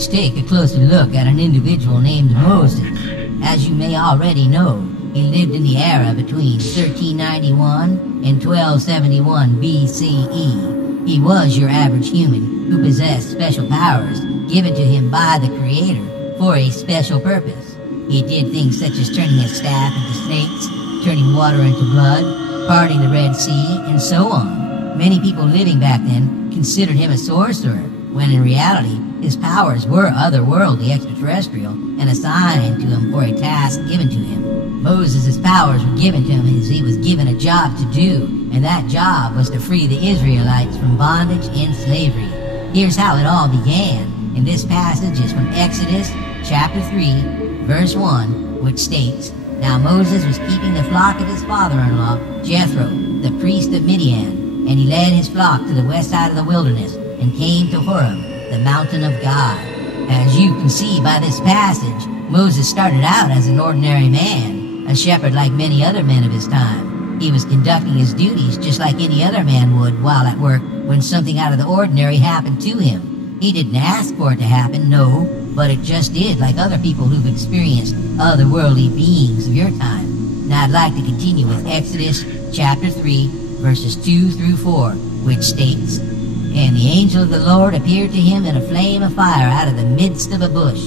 Let's take a closer look at an individual named Moses. As you may already know, he lived in the era between 1391 and 1271 BCE. He was your average human who possessed special powers given to him by the Creator for a special purpose. He did things such as turning his staff into snakes, turning water into blood, parting the Red Sea, and so on. Many people living back then considered him a sorcerer, when in reality his powers were otherworldly, extraterrestrial, and assigned to him for a task given to him. Moses' powers were given to him as he was given a job to do, and that job was to free the Israelites from bondage and slavery. Here's how it all began, and this passage is from Exodus chapter 3, verse 1, which states, "Now Moses was keeping the flock of his father-in-law, Jethro, the priest of Midian, and he led his flock to the west side of the wilderness, and came to Horeb, the mountain of God." As you can see by this passage, Moses started out as an ordinary man, a shepherd like many other men of his time. He was conducting his duties just like any other man would while at work when something out of the ordinary happened to him. He didn't ask for it to happen, no, but it just did, like other people who've experienced otherworldly beings of your time. Now I'd like to continue with Exodus chapter 3, verses 2 through 4, which states, "And the angel of the Lord appeared to him in a flame of fire out of the midst of a bush.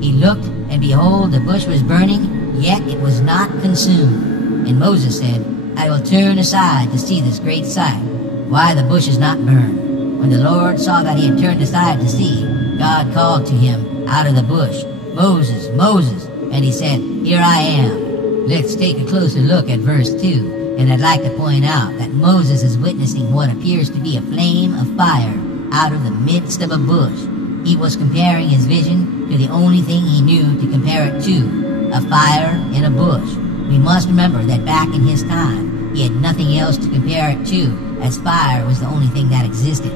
He looked, and behold, the bush was burning, yet it was not consumed. And Moses said, I will turn aside to see this great sight, why the bush is not burned. When the Lord saw that he had turned aside to see, God called to him out of the bush, Moses, Moses, and he said, Here I am." Let's take a closer look at verse 2, and I'd like to point out that Moses is witnessing what appears to be a flame of fire out of the midst of a bush. He was comparing his vision to the only thing he knew to compare it to, a fire in a bush. We must remember that back in his time, he had nothing else to compare it to, as fire was the only thing that existed.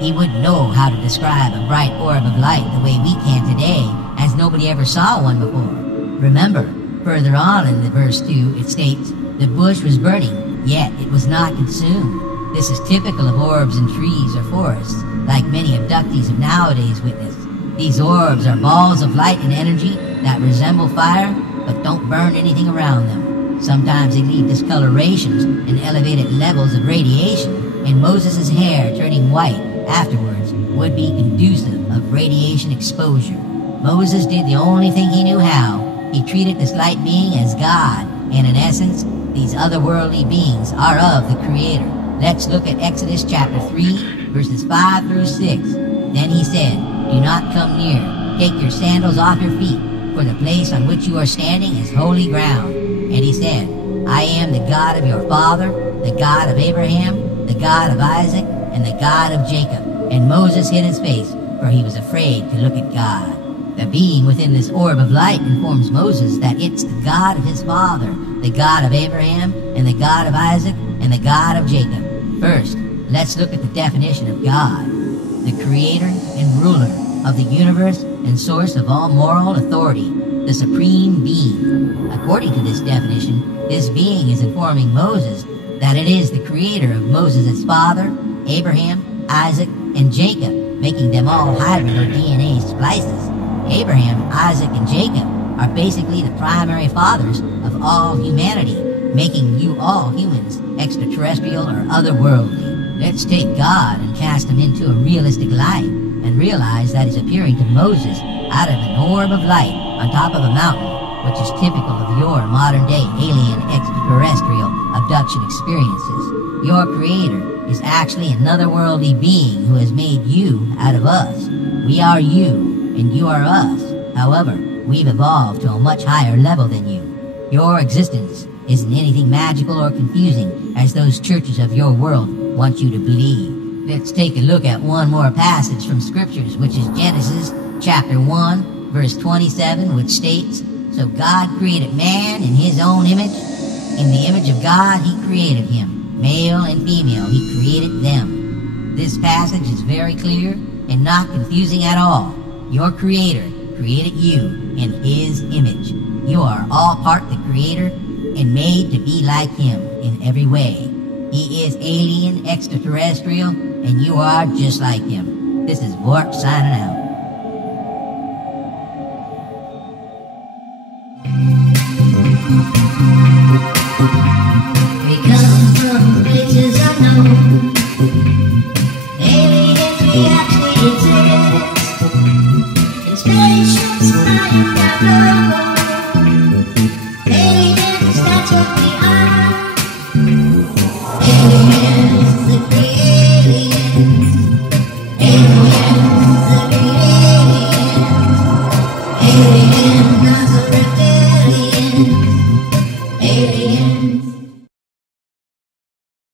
He wouldn't know how to describe a bright orb of light the way we can today, as nobody ever saw one before. Remember, further on in the verse 2, it states, "The bush was burning, yet it was not consumed." This is typical of orbs in trees or forests, like many abductees of nowadays witness. These orbs are balls of light and energy that resemble fire, but don't burn anything around them. Sometimes they leave discolorations and elevated levels of radiation, and Moses' hair turning white afterwards would be conducive of radiation exposure. Moses did the only thing he knew how. He treated this light being as God, and in essence, these otherworldly beings are of the Creator. Let's look at Exodus chapter 3, verses 5 through 6. "Then he said, Do not come near. Take your sandals off your feet, for the place on which you are standing is holy ground. And he said, I am the God of your father, the God of Abraham, the God of Isaac, and the God of Jacob. And Moses hid his face, for he was afraid to look at God." The being within this orb of light informs Moses that it's the God of his father, the God of Abraham, and the God of Isaac, and the God of Jacob. First, let's look at the definition of God. The creator and ruler of the universe and source of all moral authority, the supreme being. According to this definition, this being is informing Moses that it is the creator of Moses' father, Abraham, Isaac, and Jacob, making them all hybrid or DNA splices. Abraham, Isaac, and Jacob are basically the primary fathers of all humanity, making you all humans extraterrestrial or otherworldly. Let's take God and cast him into a realistic light and realize that he's appearing to Moses out of an orb of light on top of a mountain, which is typical of your modern-day alien extraterrestrial abduction experiences. Your creator is actually another worldly being who has made you out of us. We are you, and you are us. However, we've evolved to a much higher level than you. Your existence isn't anything magical or confusing as those churches of your world want you to believe. Let's take a look at one more passage from Scriptures, which is Genesis chapter 1, verse 27, which states, "So God created man in his own image. In the image of God he created him. Male and female he created them." This passage is very clear and not confusing at all. Your Creator created you in his image. You are all part the Creator and made to be like him in every way. He is alien, extraterrestrial, and you are just like him. This is Vork signing out.